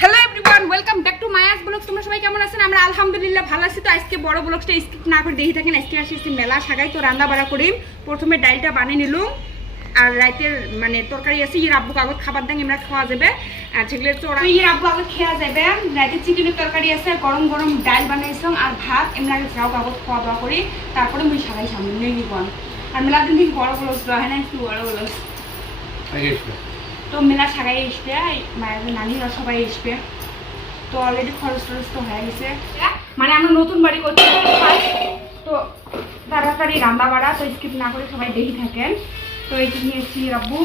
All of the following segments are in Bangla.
Hello everyone welcome back to Maya's blog তোমরা সবাই কেমন আছেন? আমরা আলহামদুলিল্লাহ ভালো আছি। তো আজকে বড় ব্লগটা স্কিপ না করে দেখি থাকেন। আজকে আসি মেলা সাগাই তো রান্না বাড়া করি প্রথমে ডালটা বানিয়ে নিলুম। আর রাইতের মানে তরকারি আছে ইয়ে আব্বু কাগজ খাবার দাং আমরা খাওয়া যাবে। আর যেগুলো চোরা ইয়ে আব্বু আগে খেয়া যাবে। রাইতে চিকেনের তরকারি আছে গরম গরম ডাল বানাইছিলাম আর ভাত এমনি আগে যাও কাগজ খাওয়া দাওয়া করি। তারপরে মুই সাগাই সামনে নিয়ে নিবন আর মেলা দিন থেকে বড় ব্লগ হয় না একটু বড় ব্লগ তো মেলা সাগাই আসবে মায়ের নানিরা সবাই আসবে তো অলরেডি খরচ টরচ তো হয়ে গেছে মানে আমরা নতুন বাড়ি করতে তো তাড়াতাড়ি রান্না বাড়া তো স্কিপ না করে সবাই দেখি থাকেন। তো এই নিয়েছি রাব্বু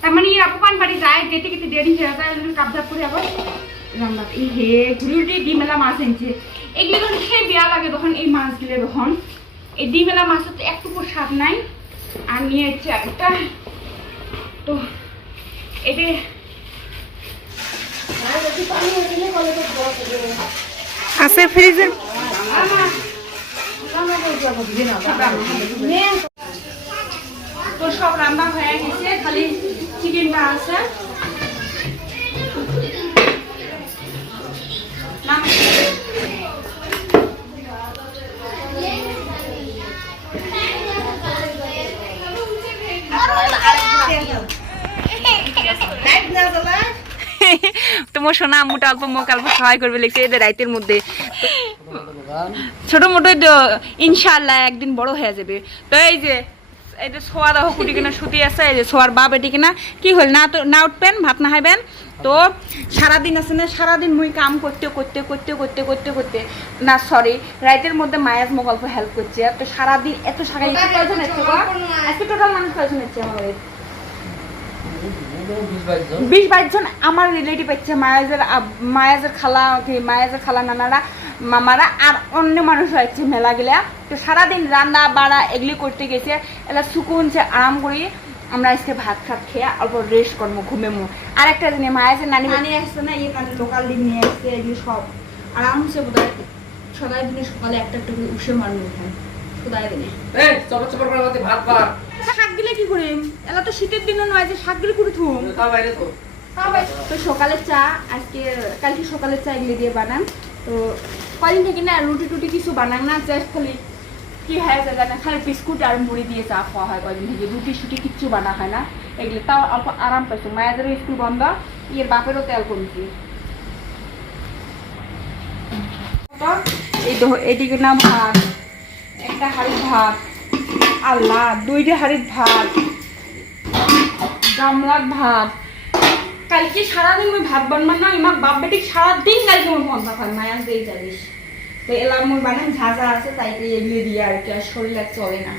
তার মানে এই রাব্বু বাড়ি যায়, যেতে যেতে দেরি হয়ে যায় কাবজা করে আবার রান্না এই হে ঘুরি ডিমেলা মাছ এনেছে এগুলো যখন খেয়ে বেয়া লাগে তখন এই মাছগুলো তখন এই ডিমেলা মাছের তো একটু স্বাদ নাই। আর এসছে একটা তো এটা আছে ফ্রিজের তো সব রান্না হয়ে গেছে খালি চিকেনটা আছে। তোমার সোনা আম্মুটা অল্প মুখ অল্প সহায় করবে লিখছে এদের রাইতের মধ্যে। ছোট মোটো ইনশাল্লাহ একদিন বড় হয়ে যাবে। তো এই যে এই যে সোয়া দাহ কুটি কিনা সুতি আছে, এই যে সোয়ার বাপ এটি কিনা, কি হল? না তো, না উঠবেন, ভাত না খাইবেন। তো সারাদিন আছে না, সারাদিন মুই কাম করতে করতে করতে করতে করতে করতে, না সরি রাইতের মধ্যে মায়াজ মোক অল্প হেল্প করছে। তো সারাদিন এত সারা আজকে টোটাল মানুষ কয়জন হচ্ছে আমাদের? বিশ বাইশ জন আমার রিলেটিভ হচ্ছে মায়াজের মায়াজের খালা, কি মায়াজের খালা নানারা, মামারা আর অন্য মানুষ হচ্ছে মেলা তো সারাদিন রান্না, বাড়া এগুলি করতে গেছে, এলা সুকুন সে আরাম করি, আমরা আজকে ভাত খাত খেয়ে অল্প রেস্ট করব ঘুমেমো। আর একটা জিনিস মায়াজের নানি নানি আসছে না ইয়ে লোকাল দিন নিয়ে আসছে, এগুলি সব। আরামসে বোধ হয় সদাই দিনে সকালে একটা একটা উঠে মারলো এখানে দিনে এই চপর চপর করে আমাদের ভাত পা শাক গিলে কি করি? এলা তো শীতের দিনও নয় যে শাক গিলে করে থুম। তা বাইরে তো। তো সকালের চা আজকে কালকে সকালের চা এগুলি দিয়ে বানান তো কদিন থেকে না রুটি টুটি কিছু বানান না জাস্ট খালি কি হয় জায়গা না খালি বিস্কুট আর মুড়ি দিয়ে চা খাওয়া হয় কদিন থেকে। রুটি সুটি কিচ্ছু বানা হয় না। এগুলো তাও অল্প আরাম পাইছো। মায়েদেরও স্কুল বন্ধ ইয়ের বাপেরও তেল কমছি। তো এই তো এদিকে না ভাত একটা হাড়ির ভাত। আল্লাহ, দুইটা হাড়ির ভাত। গামলার ভাত। কালকে সারাদিন ওই ভাত বানবার না আমার বাপ বেটি সারাদিন কালকে আমার পন্থা খান মায়া দিয়ে যাবিস তো এলাম ওই বানান ঝাঁঝা আছে তাই তো এগুলো দিয়ে আর কি, আর শরীর আর চলে না।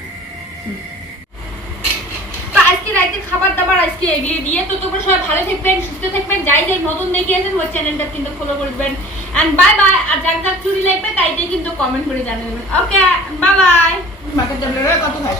রাতের খাবার দাবার আজকে এগিয়ে দিয়ে, তো তোমরা সবাই ভালো থাকবেন, সুস্থ থাকবেন, যাই যাই নতুন দেখে আসেন ওই চ্যানেলটা কিন্তু ফলো করবেন অ্যান্ড বাই বাই আর যার যার চুরি লাগবে, তাই কিন্তু কমেন্ট করে জানিয়ে দেবেন। ওকে বাই বাই কত ভাই